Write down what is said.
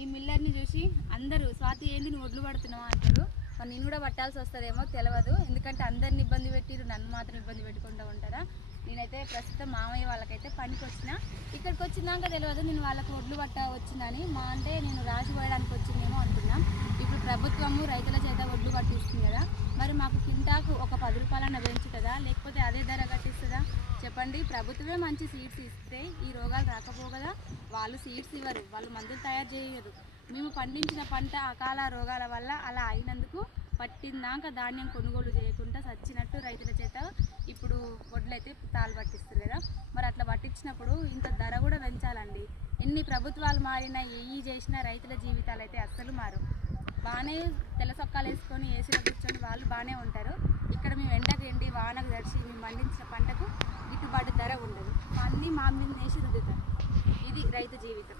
ఈ మిల్లర్ని చూసి అందరూ స్వాతి ఏంది నువ్వు ఒడ్లు పడుతున్నావా అంటారు. మరి నేను కూడా పట్టాల్సి వస్తుందేమో తెలియదు, ఎందుకంటే అందరిని ఇబ్బంది పెట్టిరు, నన్ను మాత్రం ఇబ్బంది పెట్టుకుంటూ ఉంటారా. నేనైతే ప్రస్తుతం మామయ్య వాళ్ళకైతే పనికి వచ్చిన, ఇక్కడికి వచ్చినాక తెలియదు నేను వాళ్ళకు ఒడ్లు పట్ట వచ్చిందని. మా అంటే నేను రాజు పోయడానికి వచ్చిందేమో అనుకున్నాం. ఇప్పుడు ప్రభుత్వము రైతుల చేత ఒడ్లు పట్టిస్తుంది కదా, మరి మాకు కింటాకు ఒక 10 రూపాయలన్న పెంచుతుందా, లేకపోతే అదే ధర కట్టిస్తుందా చెప్పండి. ప్రభుత్వమే మంచి సీడ్స్ ఇస్తే ఈ రోగాలు రాకపోగదా. వాళ్ళు సీడ్స్ ఇవ్వరు, వాళ్ళు మందులు తయారు చేయరు. మేము పండించిన పంట అకాల రోగాల వల్ల అలా అయినందుకు పట్టిందాక ధాన్యం కొనుగోలు చేయకుండా చచ్చినట్టు రైతుల చేత ఇప్పుడు వడ్లయితే తాళ్ళు పట్టిస్తారు కదా. మరి అట్లా పట్టించినప్పుడు ఇంత ధర కూడా పెంచాలండి. ఎన్ని ప్రభుత్వాలు మారినా ఏవి చేసినా రైతుల జీవితాలు అయితే అస్సలు మారు. బాగానే తెల్ల సొక్కాలు వేసుకొని ఏసీలో కూర్చొని వాళ్ళు బాగానే ఉంటారు. ఇక్కడ మేము ఎండకు ఎండి వానకు తడిచి మేము పండించిన పంటకు గిట్టుబాటు ధర ఉండదు. అన్నీ మా మీద వేసి రుద్దుతారు. ఇది రైతు జీవితం.